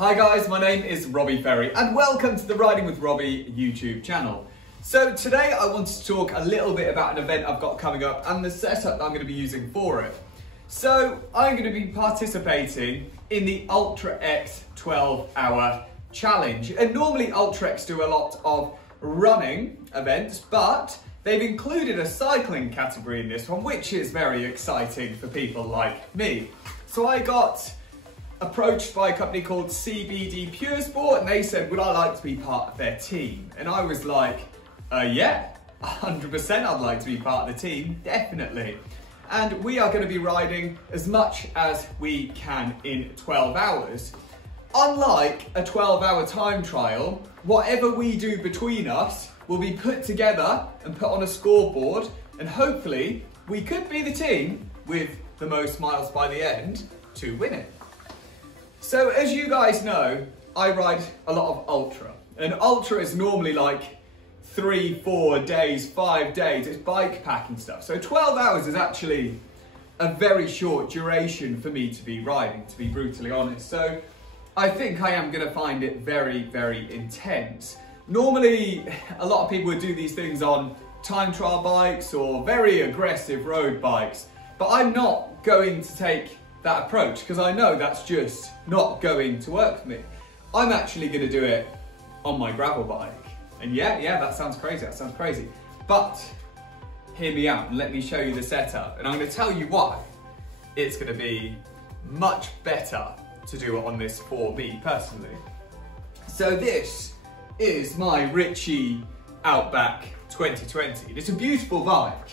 Hi guys, my name is Robbie Ferry and welcome to the Riding with Robbie YouTube channel. So today I wanted to talk a little bit about an event I've got coming up and the setup that I'm going to be using for it. So I'm going to be participating in the UltraX 12-hour challenge. And normally UltraX do a lot of running events, but they've included a cycling category in this one, which is very exciting for people like me. So I got approached by a company called CBD Pure Sport and they said, would I like to be part of their team? And I was like, yeah, 100% I'd like to be part of the team, definitely. And we are going to be riding as much as we can in 12 hours. Unlike a 12-hour time trial, whatever we do between us will be put together and put on a scoreboard, and hopefully we could be the team with the most miles by the end to win it. So as you guys know, I ride a lot of ultra, and ultra is normally like 3, 4 days, 5 days, it's bike packing stuff. So 12 hours is actually a very short duration for me to be riding, to be brutally honest. So I think I am gonna find it very, very intense. Normally, a lot of people would do these things on time trial bikes or very aggressive road bikes, but I'm not going to take that approach because I know that's just not going to work for me. I'm actually going to do it on my gravel bike. And yeah, that sounds crazy, But hear me out and let me show you the setup. And I'm going to tell you why it's going to be much better to do it on this 4B personally. So this is my Ritchey Outback 2020. It's a beautiful bike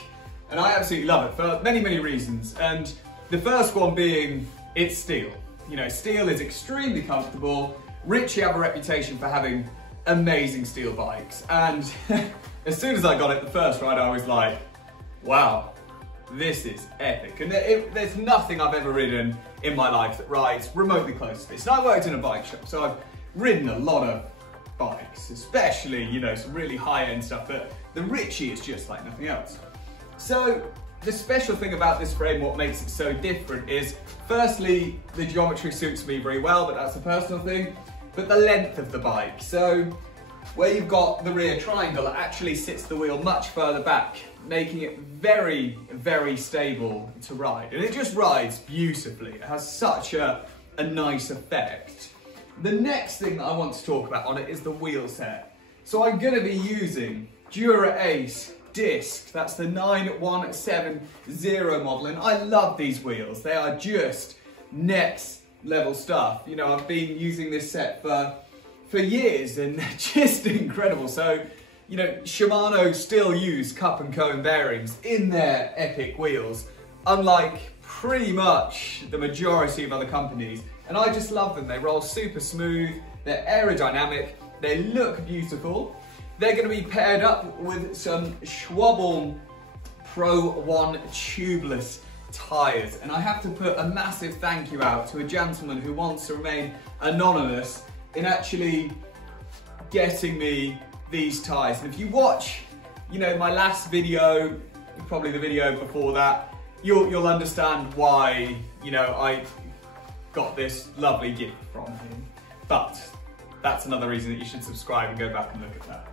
and I absolutely love it for many, many reasons. And the first one being, it's steel. You know, steel is extremely comfortable. Ritchey have a reputation for having amazing steel bikes. And as soon as I got it the first ride, I was like, wow, this is epic. And there's nothing I've ever ridden in my life that rides remotely close to this. And I worked in a bike shop, so I've ridden a lot of bikes, especially, you know, some really high-end stuff, but the Ritchey is just like nothing else. So the special thing about this frame, what makes it so different is, firstly, the geometry suits me very well, but that's a personal thing, but the length of the bike. So where you've got the rear triangle, it actually sits the wheel much further back, making it very, very stable to ride. And it just rides beautifully. It has such a nice effect. The next thing that I want to talk about on it is the wheel set. So I'm going to be using UltraX disc, that's the 9170 model, and I love these wheels. They are just next level stuff. You know, I've been using this set for years and they're just incredible. So, you know, Shimano still use cup and cone bearings in their epic wheels, unlike pretty much the majority of other companies. And I just love them. They roll super smooth, they're aerodynamic, they look beautiful. They're going to be paired up with some Schwabble Pro 1 tubeless tyres. And I have to put a massive thank you out to a gentleman who wants to remain anonymous in actually getting me these tyres. And if you watch, you know, my last video, probably the video before that, you'll understand why, you know, I got this lovely gift from him. But that's another reason that you should subscribe and go back and look at that.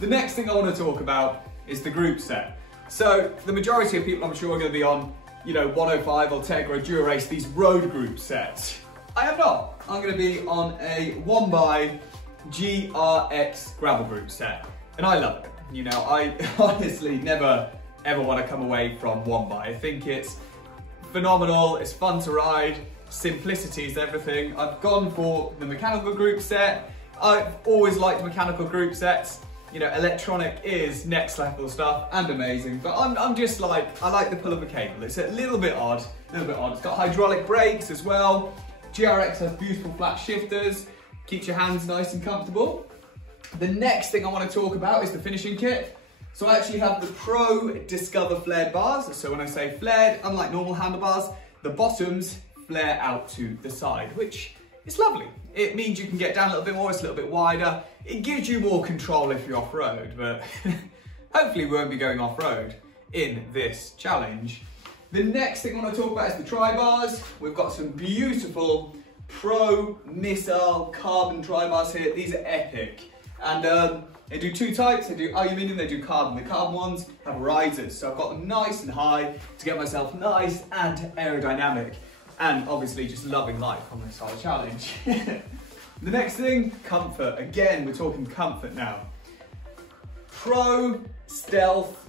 The next thing I want to talk about is the group set. So the majority of people I'm sure are going to be on, you know, 105, Ultegra, Dura-Ace, these road group sets. I am not. I'm going to be on a 1x GRX gravel group set. And I love it. You know, I honestly never ever want to come away from 1x. I think it's phenomenal, it's fun to ride, simplicity is everything. I've gone for the mechanical group set. I've always liked mechanical group sets. You know, electronic is next level stuff and amazing, but I'm just like, I like the pull of a cable. It's a little bit odd. It's got hydraulic brakes as well. GRX has beautiful flat shifters, keeps your hands nice and comfortable. The next thing I want to talk about is the finishing kit. So I actually have the Pro Discover flared bars. So when I say flared, unlike normal handlebars, the bottoms flare out to the side, which is lovely. It means you can get down a little bit more, it's a little bit wider. It gives you more control if you're off-road, but hopefully we won't be going off-road in this challenge. The next thing I want to talk about is the tri-bars. We've got some beautiful Pro Missile carbon tri-bars here. These are epic. And they do two types. They do aluminium, they do carbon. The carbon ones have risers, so I've got them nice and high to get myself nice and aerodynamic. And obviously just loving life on this whole challenge. The next thing, comfort. Again, we're talking comfort now. Pro Stealth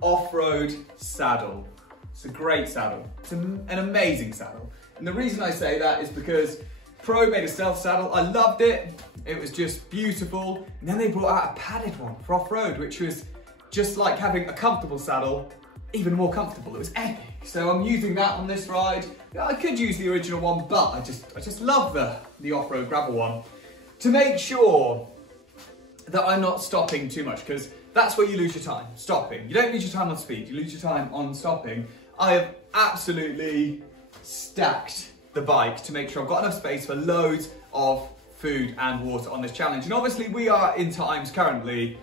Off-Road Saddle. It's a great saddle. It's an amazing saddle. And the reason I say that is because Pro made a stealth saddle. I loved it. It was just beautiful. And then they brought out a padded one for off-road, which was just like having a comfortable saddle, even more comfortable. It was epic. So I'm using that on this ride. I could use the original one, but I just love the off-road gravel one to make sure that I'm not stopping too much, because that's where you lose your time, stopping. You don't lose your time on speed, you lose your time on stopping. I have absolutely stacked the bike to make sure I've got enough space for loads of food and water on this challenge. And obviously we are in times currently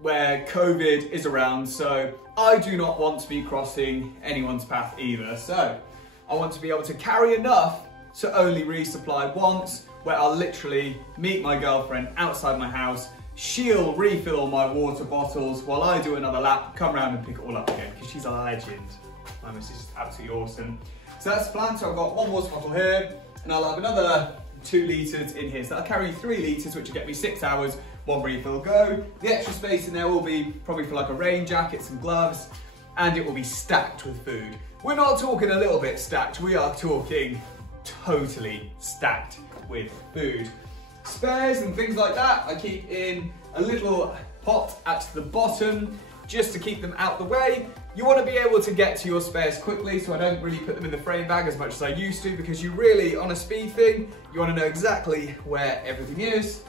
where COVID is around, so I do not want to be crossing anyone's path either. So I want to be able to carry enough to only resupply once, where I'll literally meet my girlfriend outside my house. She'll refill all my water bottles while I do another lap, come around and pick it all up again, because she's a legend. My missus is absolutely awesome. So that's the plan. So I've got one water bottle here, and I'll have another 2 litres in here. So I'll carry 3 litres, which will get me 6 hours, 1 refill go. The extra space in there will be probably for like a rain jacket, some gloves, and it will be stacked with food. We're not talking a little bit stacked, we are talking totally stacked with food. Spares and things like that, I keep in a little pot at the bottom, just to keep them out the way. You want to be able to get to your spares quickly, so I don't really put them in the frame bag as much as I used to, because you really, on a speed thing, you want to know exactly where everything is.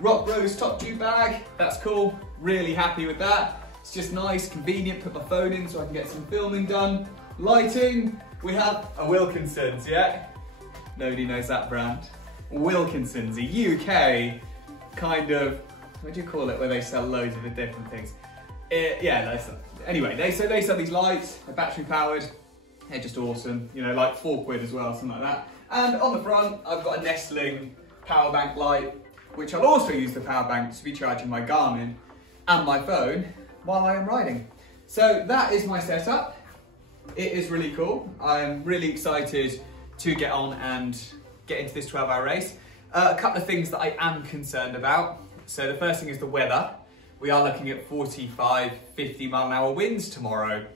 Rock Rose top tube bag, that's cool, really happy with that. It's just nice, convenient, put my phone in so I can get some filming done. Lighting, we have a Wilkinson's, yeah? Nobody knows that brand. Wilkinson's, a UK kind of, what do you call it, where they sell loads of the different things. Anyway, they sell these lights, they're battery powered, they're just awesome, you know, like £4 as well, something like that. And on the front, I've got a Nestling power bank light, which I'll also use the power bank to be charging my Garmin and my phone while I am riding. So that is my setup. It is really cool. I'm really excited to get on and get into this 12-hour race. A couple of things that I am concerned about. So the first thing is the weather. We are looking at 45, 50 mile an hour winds tomorrow,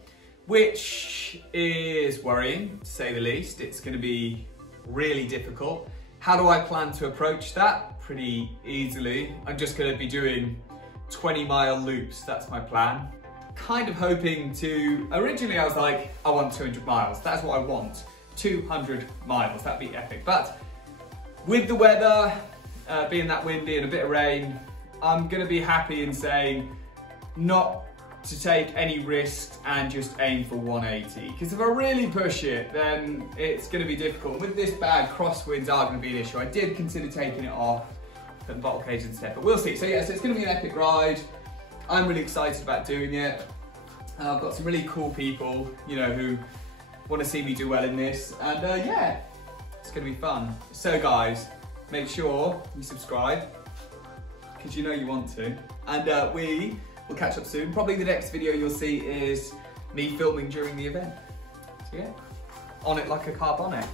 which is worrying, to say the least. It's going to be really difficult. How do I plan to approach that? Pretty easily. I'm just going to be doing 20-mile loops. That's my plan. Kind of hoping to, originally I was like, I want 200 miles. That's what I want. 200 miles, that'd be epic. But with the weather being that windy and a bit of rain, I'm gonna be happy in saying not to take any risks and just aim for 180. Because if I really push it, then it's gonna be difficult. With this bag, crosswinds are gonna be an issue. I did consider taking it off, putting bottle cage instead, but we'll see. So yeah, so it's gonna be an epic ride. I'm really excited about doing it. I've got some really cool people, you know, who want to see me do well in this, and yeah, it's gonna be fun. So guys, make sure you subscribe, because you know you want to, and we will catch up soon. Probably the next video you'll see is me filming during the event. So yeah, on it like a car bonnet.